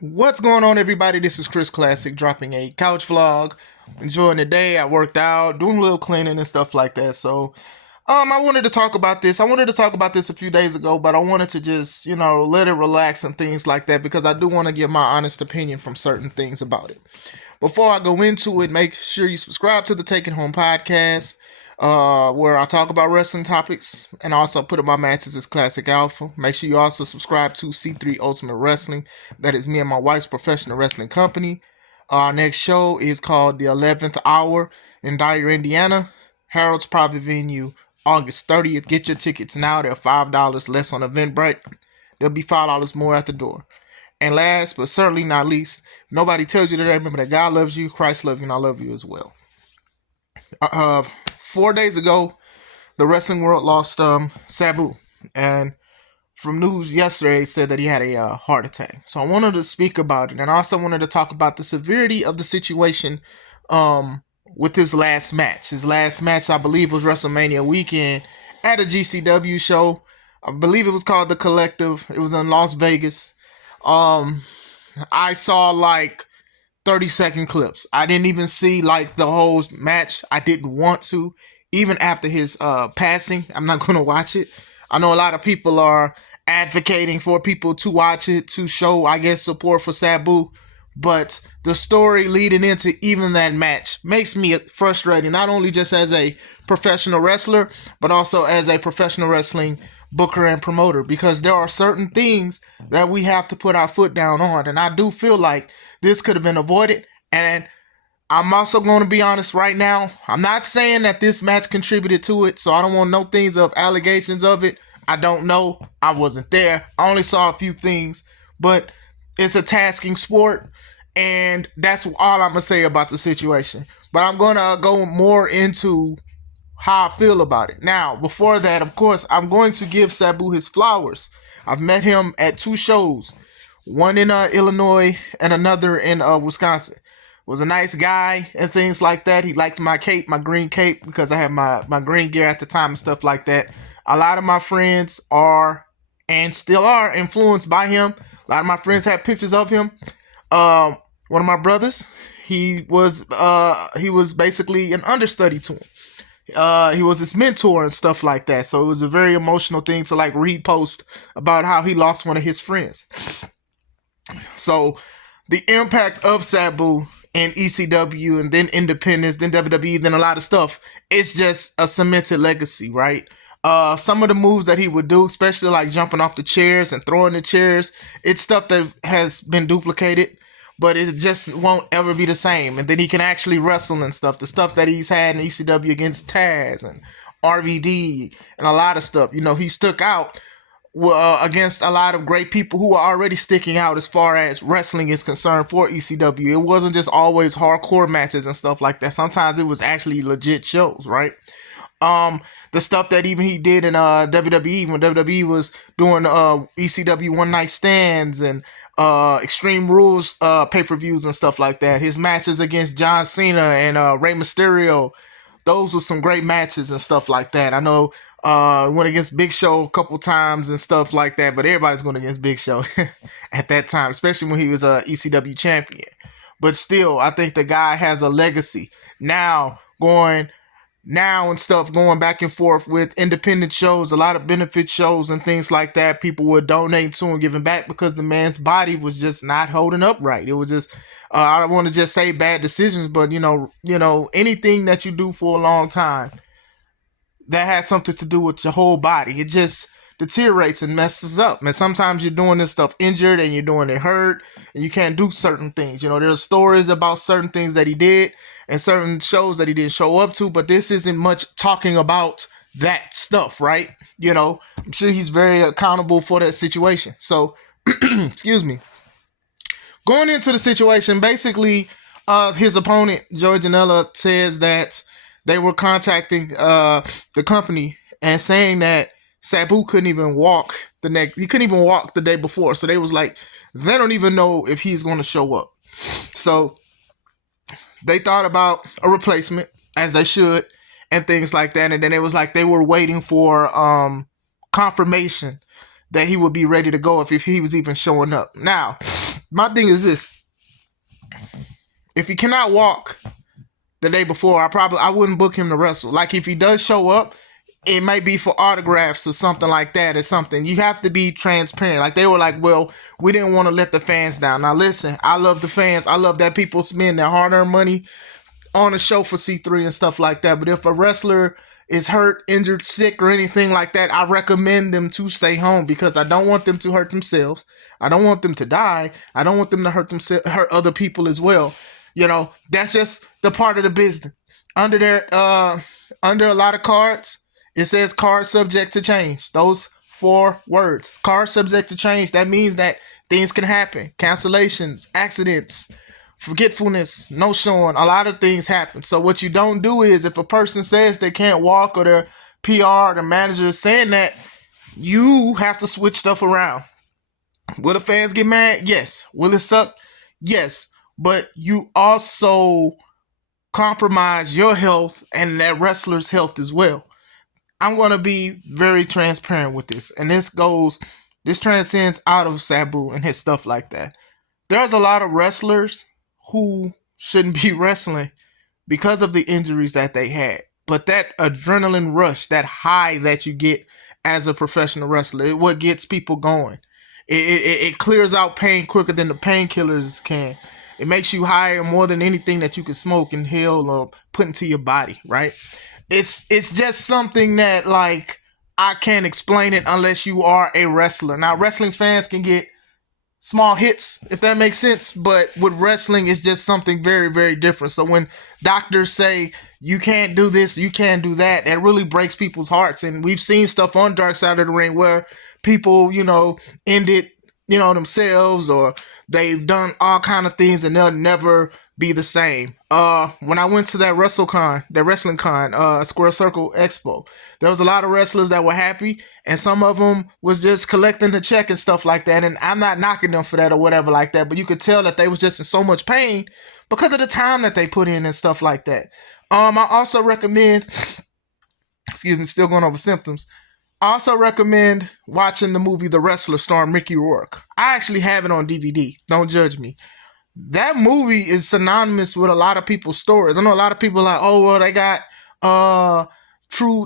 What's going on, everybody? This is Chris Classic dropping a couch vlog. Enjoying the day. I worked out, doing a little cleaning and stuff like that. So, I wanted to talk about this. I wanted to talk about this a few days ago, but I wanted to just, let it relax and things like that because I do want to give my honest opinion from certain things about it. Before I go into it, make sure you subscribe to the Taking Home podcast, where I talk about wrestling topics and also put up my matches as Classic Alpha. Make sure you also subscribe to C3 Ultimate Wrestling. That is me and my wife's professional wrestling company. Our next show is called The 11th Hour in Dyer, Indiana. Harold's Private Venue, August 30th. Get your tickets now. They're $5 less on Eventbrite. They'll be $5 more at the door. And last, but certainly not least, nobody tells you today, remember that God loves you, Christ loves you, and I love you as well. 4 days ago, the wrestling world lost Sabu. And from news yesterday, it said that he had a heart attack. So I wanted to speak about it. And I also wanted to talk about the severity of the situation with his last match. His last match, I believe, was WrestleMania weekend at a GCW show. I believe it was called The Collective. It was in Las Vegas. I saw like 30-second clips. I didn't even see like the whole match. I didn't want to. Even after his passing, I'm not going to watch it. I know a lot of people are advocating for people to watch it, to show, I guess, support for Sabu. But the story leading into even that match makes me frustrated, not only just as a professional wrestler, but also as a professional wrestling booker and promoter, because there are certain things that we have to put our foot down on. And I do feel like this could have been avoided. And I'm also going to be honest right now. I'm not saying that this match contributed to it, so I don't want no things of allegations of it. I don't know. I wasn't there. I only saw a few things, but it's a tasking sport, and that's all I'm going to say about the situation. But I'm going to go more into how I feel about it. Now, before that, of course, I'm going to give Sabu his flowers. I've met him at 2 shows, one in Illinois and another in Wisconsin. Was a nice guy and things like that. He liked my cape, my green cape, because I had my green gear at the time and stuff like that. A lot of my friends are and still are influenced by him. A lot of my friends have pictures of him. One of my brothers, he was basically an understudy to him. He was his mentor and stuff like that. So it was a very emotional thing to like repost about how he lost one of his friends. So the impact of Sabu and ECW and then independence, then WWE, then a lot of stuff, it's just a cemented legacy, right? Some of the moves that he would do, especially like jumping off the chairs and throwing the chairs, it's stuff that has been duplicated, but it just won't ever be the same. And then he can actually wrestle and stuff. The stuff that he's had in ECW against Taz and RVD and a lot of stuff. You know, he stuck out against a lot of great people who are already sticking out as far as wrestling is concerned for ECW. It wasn't just always hardcore matches and stuff like that. Sometimes it was actually legit shows, right? The stuff that even he did in WWE when WWE was doing ECW one night stands and Extreme Rules pay-per-views and stuff like that. His matches against John Cena and Rey Mysterio, those were some great matches and stuff like that. I know went against Big Show a couple times and stuff like that, but everybody's going against Big Show at that time, especially when he was a ECW champion. But still, I think the guy has a legacy now and stuff, going back and forth with independent shows, a lot of benefit shows and things like that. People would donate to him, giving back, because the man's body was just not holding up right. It was just, I don't want to just say bad decisions, but you know, anything that you do for a long time that has something to do with your whole body, it just deteriorates and messes up. And sometimes you're doing this stuff injured and you're doing it hurt and you can't do certain things. You know, there's stories about certain things that he did and certain shows that he didn't show up to, but this isn't much talking about that stuff, right? You know, I'm sure he's very accountable for that situation. So, excuse me. Going into the situation, basically, his opponent, Joey Janela, says that they were contacting the company and saying that Sabu couldn't even walk he couldn't even walk the day before. So they was like, they don't even know if he's going to show up. So they thought about a replacement, as they should, and things like that. And then it was like they were waiting for confirmation that he would be ready to go if he was even showing up. Now, My thing is this: if he cannot walk the day before, I wouldn't book him to wrestle. Like if he does show up, it might be for autographs or something like that or something. You have to be transparent. Like they were like, well, we didn't want to let the fans down. Now listen, I love the fans. I love that people spend their hard-earned money on a show for C3 and stuff like that. But if a wrestler is hurt, injured, sick, or anything like that, I recommend them to stay home because I don't want them to hurt themselves. I don't want them to die. I don't want them to hurt other people as well. You know, that's just the part of the business. Under under a lot of cards, it says card subject to change. Those 4 words, card subject to change. That means that things can happen. Cancellations, accidents, forgetfulness, no showing, a lot of things happen. So what you don't do is if a person says they can't walk or their PR, the manager is saying that, you have to switch stuff around. Will the fans get mad? Yes. Will it suck? Yes. But you also compromise your health and that wrestler's health as well. I'm going to be very transparent with this. And this transcends out of Sabu and his stuff like that. There's a lot of wrestlers who shouldn't be wrestling because of the injuries that they had. But that adrenaline rush, that high that you get as a professional wrestler, is what gets people going. It clears out pain quicker than the painkillers can. It makes you higher more than anything that you can smoke, inhale, or put into your body, right? It's just something that, like, I can't explain it unless you are a wrestler. Now, wrestling fans can get small hits, if that makes sense, but with wrestling, it's just something very, very different. So when doctors say you can't do this, you can't do that, that really breaks people's hearts. And we've seen stuff on Dark Side of the Ring where people, ended, themselves, or they've done all kind of things and they'll never be the same. When I went to that wrestling con, Square Circle Expo, there was a lot of wrestlers that were happy, and some of them was just collecting the check and stuff like that. And I'm not knocking them for that or whatever like that, but you could tell that they was just in so much pain because of the time that they put in and stuff like that. I also recommend, still going over symptoms. I also recommend watching the movie The Wrestler starring Mickey Rourke. I actually have it on DVD. Don't judge me. That movie is synonymous with a lot of people's stories. I know a lot of people are like, oh, well, they got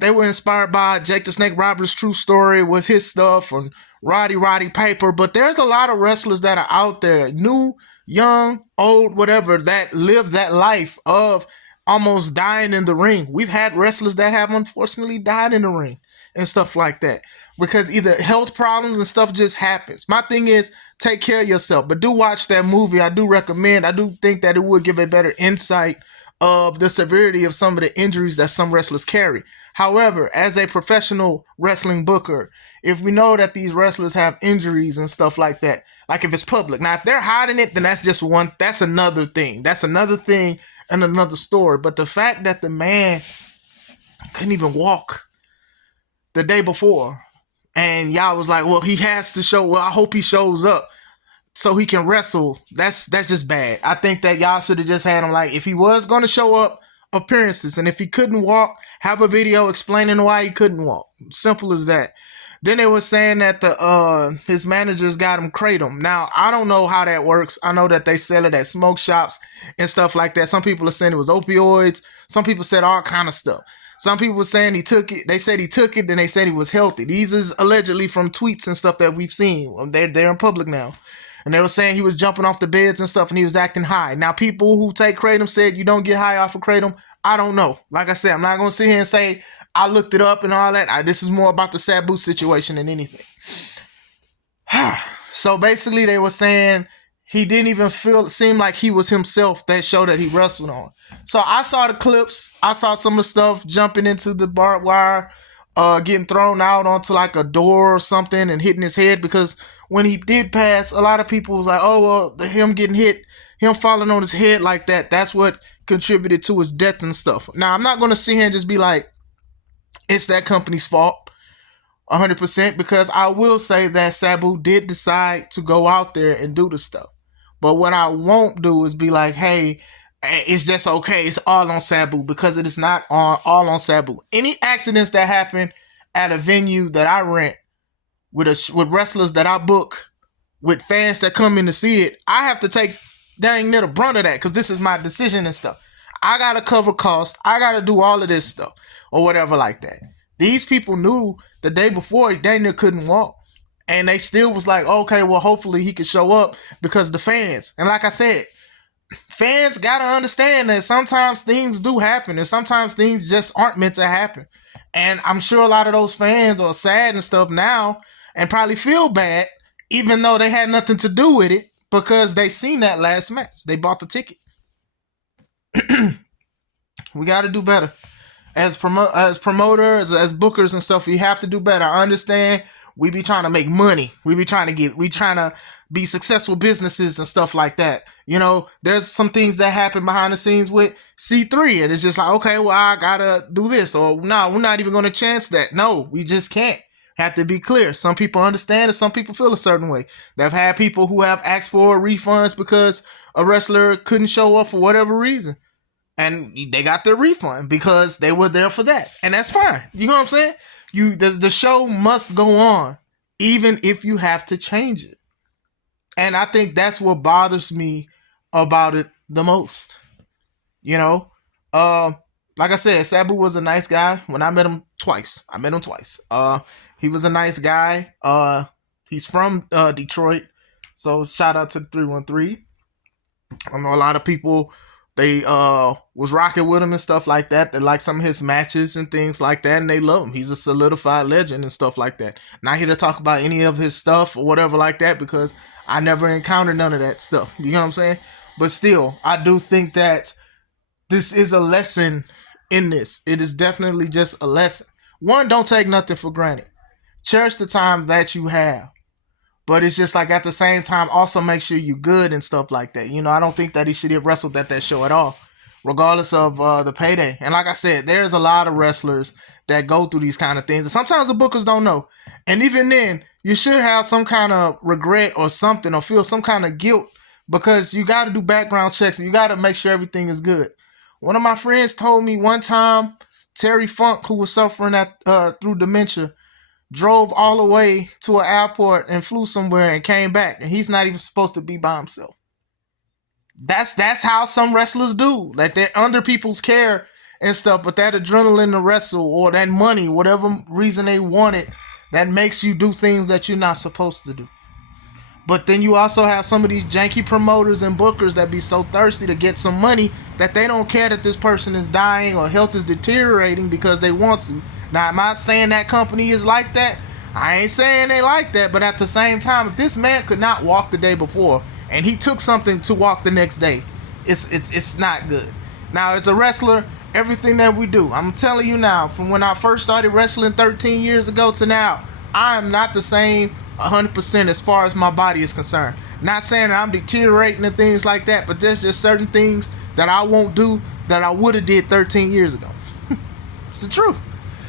they were inspired by Jake the Snake Roberts' true story was his stuff, and Roddy Piper. But there's a lot of wrestlers that are out there, new, young, old, whatever, that live that life of almost dying in the ring. We've had wrestlers that have unfortunately died in the ring and stuff like that because either health problems and stuff just happens. My thing is, take care of yourself, but do watch that movie. I do recommend. I do think that it would give a better insight of the severity of some of the injuries that some wrestlers carry. However, as a professional wrestling booker, if we know that these wrestlers have injuries and stuff like that, like if it's public, now if they're hiding it, then that's another thing. That's another thing and another story. But the fact that the man couldn't even walk the day before, and y'all was like, well, he has to show. Well, I hope he shows up so he can wrestle. That's just bad. I think that y'all should have just had him, like, if he was going to show up, appearances, and if he couldn't walk, have a video explaining why he couldn't walk. Simple as that. Then they were saying that his managers got him kratom. Now, I don't know how that works. I know that they sell it at smoke shops and stuff like that. Some people are saying it was opioids. Some people said all kind of stuff. Some people were saying he took it. They said he took it, then they said he was healthy. These is allegedly from tweets and stuff that we've seen. They're in public now. And they were saying he was jumping off the beds and stuff and he was acting high. Now, people who take kratom said you don't get high off of kratom. I don't know. Like I said, I'm not going to sit here and say I looked it up and all that. This is more about the Sabu situation than anything. So basically they were saying he didn't even seem like he was himself that show that he wrestled on. So I saw the clips. I saw some of the stuff jumping into the barbed wire, getting thrown out onto like a door or something and hitting his head, because when he did pass, a lot of people was like, oh, well, him getting hit, him falling on his head like that, that's what contributed to his death and stuff. Now, I'm not going to sit here and just be like, it's that company's fault 100%, because I will say that Sabu did decide to go out there and do the stuff. But what I won't do is be like, hey, it's just okay, it's all on Sabu, because it is not all on Sabu. Any accidents that happen at a venue that I rent with wrestlers that I book, with fans that come in to see it, I have to take dang near the brunt of that because this is my decision and stuff. I gotta cover costs. I gotta do all of this stuff or whatever like that. These people knew the day before dang near couldn't walk. And they still was like, okay, well, hopefully he could show up because the fans. And like I said, fans gotta understand that sometimes things do happen and sometimes things just aren't meant to happen. And I'm sure a lot of those fans are sad and stuff now and probably feel bad, even though they had nothing to do with it because they seen that last match. They bought the ticket. We gotta do better. As promoters, as bookers and stuff, we have to do better. I understand we be trying to make money. We trying to be successful businesses and stuff like that. You know, there's some things that happen behind the scenes with C3 and it's just like, okay, well, I gotta do this or no, we're not even going to chance that. No, we just can't. Have to be clear. Some people understand and some people feel a certain way. They've had people who have asked for refunds because a wrestler couldn't show up for whatever reason. And they got their refund because they were there for that. And that's fine. You know what I'm saying? The show must go on, even if you have to change it. And I think that's what bothers me about it the most. You know? Like I said, Sabu was a nice guy when I met him twice. He was a nice guy. He's from Detroit. So shout out to the 313. I know a lot of people they was rocking with him and stuff like that. They like some of his matches and things like that, and they love him. He's a solidified legend and stuff like that. Not here to talk about any of his stuff or whatever like that because I never encountered none of that stuff. You know what I'm saying? But still, I do think that this is a lesson in this. It is definitely just a lesson. One, don't take nothing for granted. Cherish the time that you have. But it's just like at the same time, also make sure you're good and stuff like that. You know, I don't think that he should have wrestled at that show at all, regardless of the payday. And like I said, there's a lot of wrestlers that go through these kind of things. And sometimes the bookers don't know. And even then, you should have some kind of regret or something or feel some kind of guilt because you got to do background checks and you got to make sure everything is good. One of my friends told me one time, Terry Funk, who was suffering through dementia, drove all the way to an airport and flew somewhere and came back, and he's not even supposed to be by himself. That's how some wrestlers do. Like they're under people's care and stuff, but that adrenaline to wrestle or that money, whatever reason they want it, that makes you do things that you're not supposed to do. But then you also have some of these janky promoters and bookers that be so thirsty to get some money that they don't care that this person is dying or health is deteriorating because they want to. Now, am I saying that company is like that? I ain't saying they like that, but at the same time, if this man could not walk the day before and he took something to walk the next day, it's not good. Now, as a wrestler, everything that we do, I'm telling you now, from when I first started wrestling 13 years ago to now, I am not the same 100% as far as my body is concerned. Not saying that I'm deteriorating and things like that, but there's just certain things that I won't do that I would have did 13 years ago. It's the truth.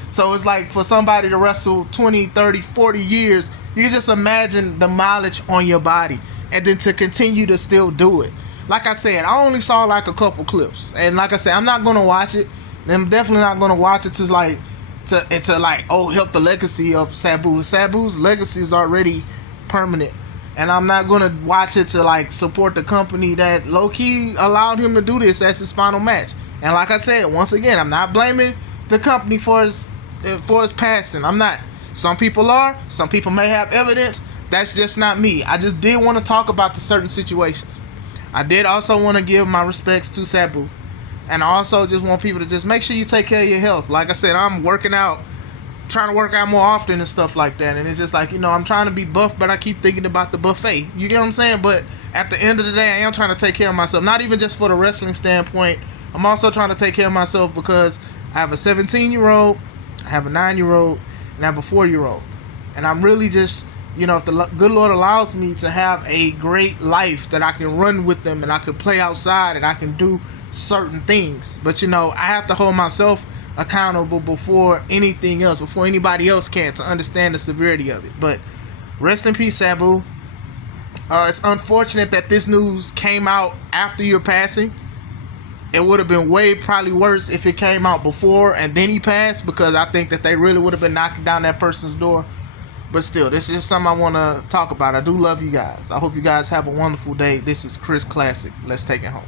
So it's like for somebody to wrestle 20, 30, 40 years, you can just imagine the mileage on your body and then to continue to still do it. Like I said, I only saw like a couple clips. And like I said, I'm not going to watch it. I'm definitely not going to watch it to help the legacy of Sabu. Sabu's legacy is already permanent. And I'm not going to watch it to like support the company that low-key allowed him to do this as his final match. And like I said, once again, I'm not blaming the company for his passing. I'm not. Some people are. Some people may have evidence. That's just not me. I just did want to talk about the certain situations. I did also want to give my respects to Sabu. And I also just want people to just make sure you take care of your health. Like I said, I'm working out, trying to work out more often and stuff like that. And it's just like, I'm trying to be buff, but I keep thinking about the buffet. You get what I'm saying? But at the end of the day, I am trying to take care of myself. Not even just for the wrestling standpoint. I'm also trying to take care of myself because I have a 17-year-old, I have a 9-year-old, and I have a 4-year-old. And I'm really just, if the good Lord allows me to have a great life that I can run with them and I can play outside and I can do certain things. But, I have to hold myself accountable before anything else, before anybody else can, to understand the severity of it. But rest in peace, Sabu. It's unfortunate that this news came out after your passing. It would have been way probably worse if it came out before and then he passed, because I think that they really would have been knocking down that person's door. But still, this is something I want to talk about. I do love you guys. I hope you guys have a wonderful day. This is Chris Classic. Let's take it home.